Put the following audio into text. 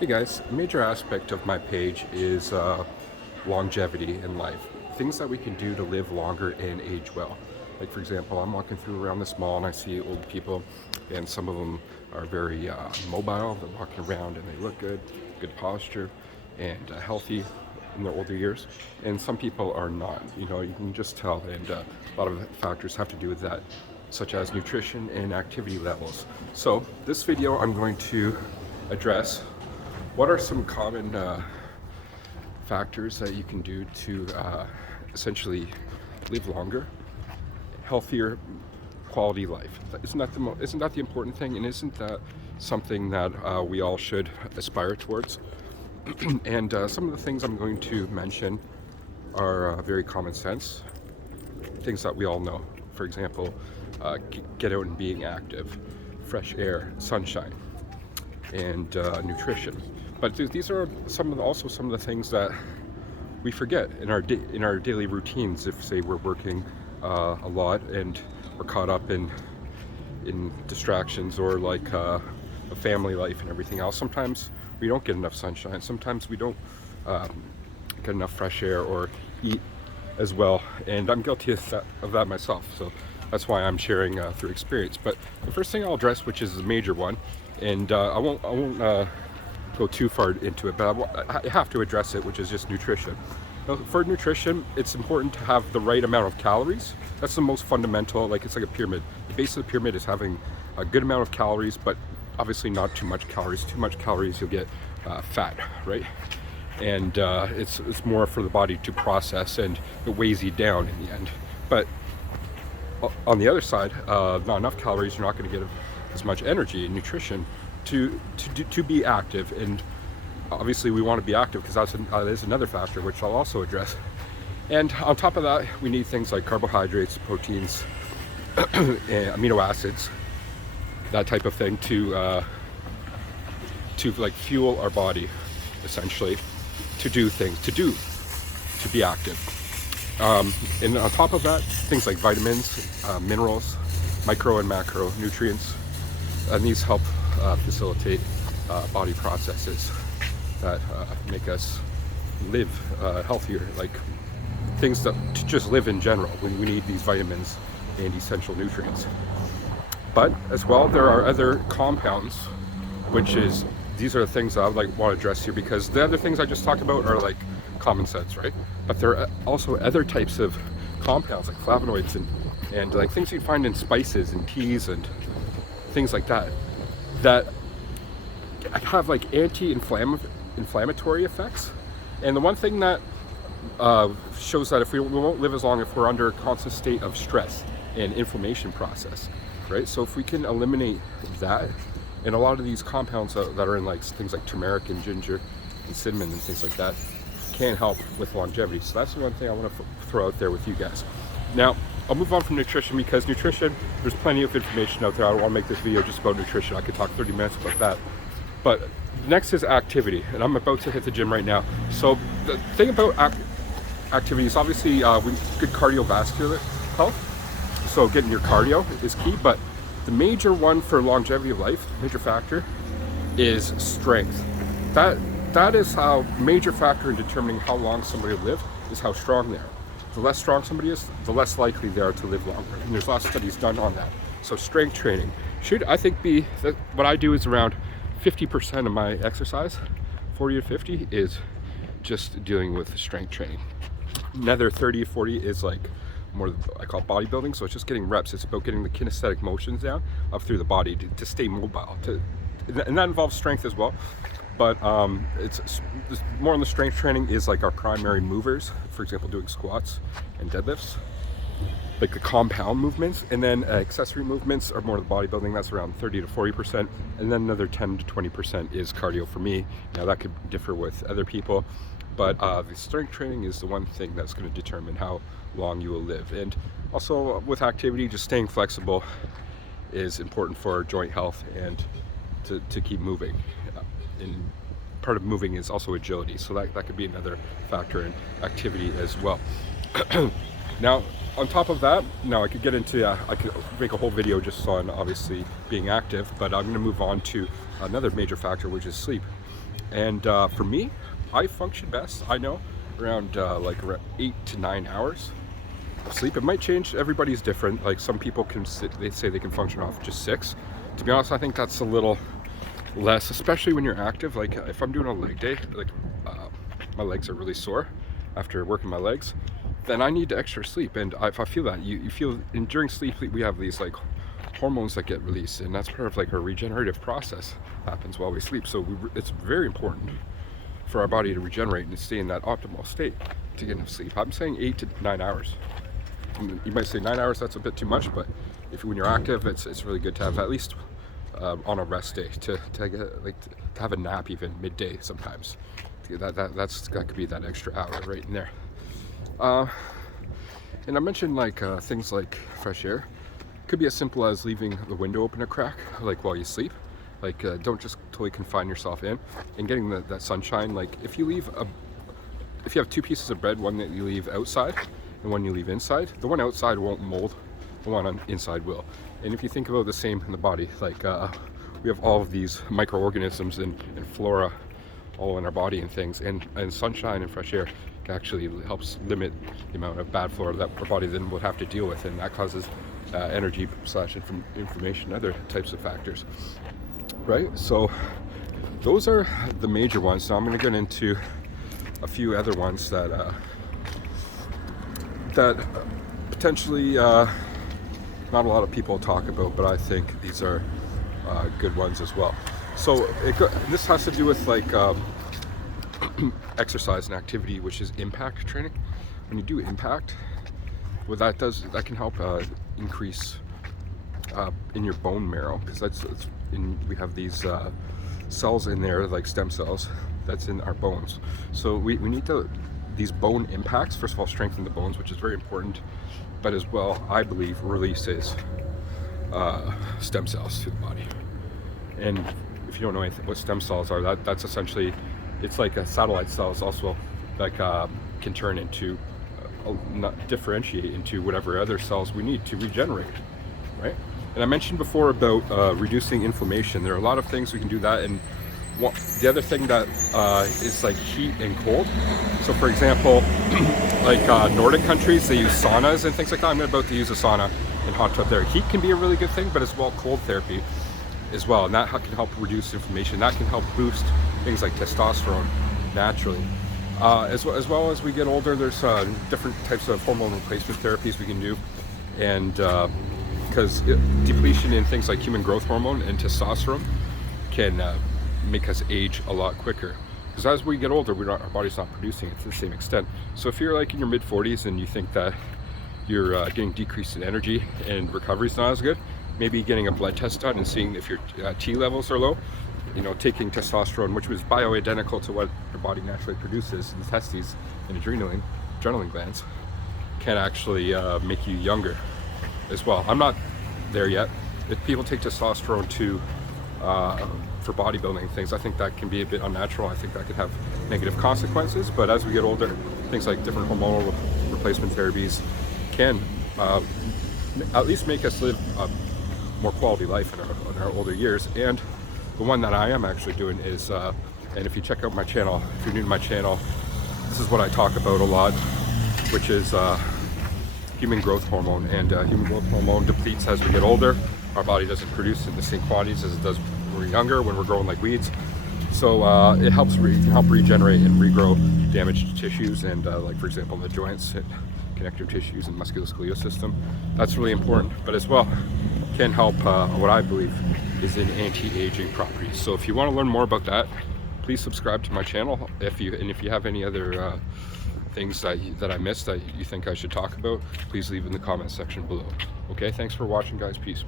Hey guys, a major aspect of my page is longevity in life. Things that we can do to live longer and age well. Like for example, I'm walking through around this mall and I see old people, and some of them are very mobile. They're walking around and they look good, good posture, and healthy in their older years. And some people are not. You know, you can just tell, and a lot of factors have to do with that, such as nutrition and activity levels. So this video, I'm going to address what are some common factors that you can do to essentially live longer, healthier quality life? Isn't that the important thing? And isn't that something that we all should aspire towards? And some of the things I'm going to mention are very common sense, things that we all know. For example, get out and being active, fresh air, sunshine, and nutrition. But these are also some of the things that we forget in our daily routines. If say we're working a lot and we're caught up in distractions, or like a family life and everything else, sometimes we don't get enough sunshine. Sometimes we don't get enough fresh air or eat as well. And I'm guilty of that myself. So that's why I'm sharing through experience. But the first thing I'll address, which is the major one, and I won't go too far into it, but I have to address it, which is just nutrition. Now, for nutrition, it's important to have the right amount of calories. That's the most fundamental. Like, it's like a pyramid. The base of the pyramid is having a good amount of calories, but obviously not too much calories. Too much calories, you'll get fat, right? And it's more for the body to process, and it weighs you down in the end. But on the other side, not enough calories, you're not going to get as much energy and nutrition to be active. And obviously we want to be active because that is another factor, which I'll also address. And on top of that, we need things like carbohydrates, proteins, and amino acids, that type of thing, to like fuel our body, essentially, to do things, to be active. And on top of that, things like vitamins, minerals, micro and macro nutrients, and these help facilitate body processes that make us live healthier, like things that to just live in general. We need these vitamins and essential nutrients. But as well, there are other compounds, these are the things I want to address here, because the other things I just talked about are like common sense, right? But there are also other types of compounds, like flavonoids and like things you find in spices and teas and things like that have like anti-inflammatory effects. And the one thing that shows that if we won't live as long if we're under a constant state of stress and inflammation process, right? So if we can eliminate that, and a lot of these compounds that are in like things like turmeric and ginger and cinnamon and things like that can help with longevity. So that's the one thing I want to throw out there with you guys. Now, I'll move on from nutrition, because nutrition, there's plenty of information out there. I don't want to make this video just about nutrition. I could talk 30 minutes about that. But next is activity, and I'm about to hit the gym right now. So the thing about activity is obviously good cardiovascular health. So getting your cardio is key, but the major one for longevity of life, major factor, is strength. That is how major factor in determining how long somebody will live, is how strong they are. The less strong somebody is, the less likely they are to live longer. And there's lots of studies done on that. So strength training should, I think, be what I do is around 50% of my exercise. 40 to 50 is just dealing with strength training. Another 30 to 40 is like more, I call bodybuilding. So it's just getting reps. It's about getting the kinesthetic motions down up through the body to stay mobile. And that involves strength as well. But it's more on the strength training is like our primary movers, for example, doing squats and deadlifts, like the compound movements. And then accessory movements are more the bodybuilding. That's around 30 to 40%. And then another 10 to 20% is cardio for me. Now that could differ with other people, but the strength training is the one thing that's going to determine how long you will live. And also with activity, just staying flexible is important for our joint health and to keep moving. And part of moving is also agility, so that could be another factor in activity as well. Now, on top of that, now I could get into, I could make a whole video just on obviously being active, but I'm going to move on to another major factor, which is sleep. And for me, I function best, I know, around like around 8 to 9 hours of sleep. It might change, everybody's different. Like some people can they say they can function off just 6. To be honest, I think that's a little less, especially when you're active. Like if I'm doing a leg day, like my legs are really sore after working my legs, then I need extra sleep. And if I feel that, you feel, and during sleep we have these like hormones that get released, and that's part of like our regenerative process happens while we sleep. So it's very important for our body to regenerate and stay in that optimal state to get enough sleep. I'm saying 8 to 9 hours. You might say 9 hours, that's a bit too much, but when you're active, it's really good to have at least on a rest day to get, like, to have a nap even midday sometimes. That could be that extra hour right in there. And I mentioned like things like fresh air. Could be as simple as leaving the window open a crack, like while you sleep. Like don't just totally confine yourself in, and getting that sunshine. Like if you have 2 pieces of bread, one that you leave outside and one you leave inside, the one outside won't mold, the one on inside will. And if you think about the same in the body, like we have all of these microorganisms and flora all in our body and things, and sunshine and fresh air actually helps limit the amount of bad flora that our body then would have to deal with, and that causes energy / inflammation, other types of factors, right? So those are the major ones. Now I'm going to get into a few other ones that potentially not a lot of people talk about, but I think these are good ones as well. So this has to do with like exercise and activity, which is impact training. When you do impact, what that does, that can help increase in your bone marrow, because we have these cells in there, like stem cells, that's in our bones. So we need these bone impacts, first of all, strengthen the bones, which is very important, but as well, I believe, releases stem cells to the body. And if you don't know anything what stem cells are, that's essentially, it's like a satellite cells also, like can turn into differentiate into whatever other cells we need to regenerate, right? And I mentioned before about reducing inflammation. There are a lot of things we can do that, and the other thing that is like heat and cold. So for example, like Nordic countries, they use saunas and things like that. I'm about to use a sauna and hot tub there. Heat can be a really good thing, but as well cold therapy as well, and that can help reduce inflammation. That can help boost things like testosterone naturally. As well as we get older, there's different types of hormone replacement therapies we can do, and because depletion in things like human growth hormone and testosterone can make us age a lot quicker. Because as we get older, our body's not producing it to the same extent. So if you're like in your mid 40s and you think that you're getting decreased in energy and recovery's not as good, maybe getting a blood test done and seeing if your T levels are low. You know, taking testosterone, which was bioidentical to what your body naturally produces in the testes and adrenaline glands, can actually make you younger as well. I'm not there yet. If people take testosterone for bodybuilding things, I think that can be a bit unnatural. I think that could have negative consequences. But as we get older, things like different hormonal replacement therapies can at least make us live a more quality life in our older years. And the one that I am actually doing is, and if you check out my channel, if you're new to my channel, this is what I talk about a lot, which is human growth hormone. And human growth hormone depletes as we get older. Our body doesn't produce in the same quantities as it does when we're younger, when we're growing like weeds. So it can help regenerate and regrow damaged tissues, and like for example the joints, connective tissues, and musculoskeletal system. That's really important, but as well can help what I believe is in anti-aging properties. So if you want to learn more about that, please subscribe to my channel. If you have any other things that I missed that you think I should talk about, please leave in the comment section below. Okay, thanks for watching, guys. Peace.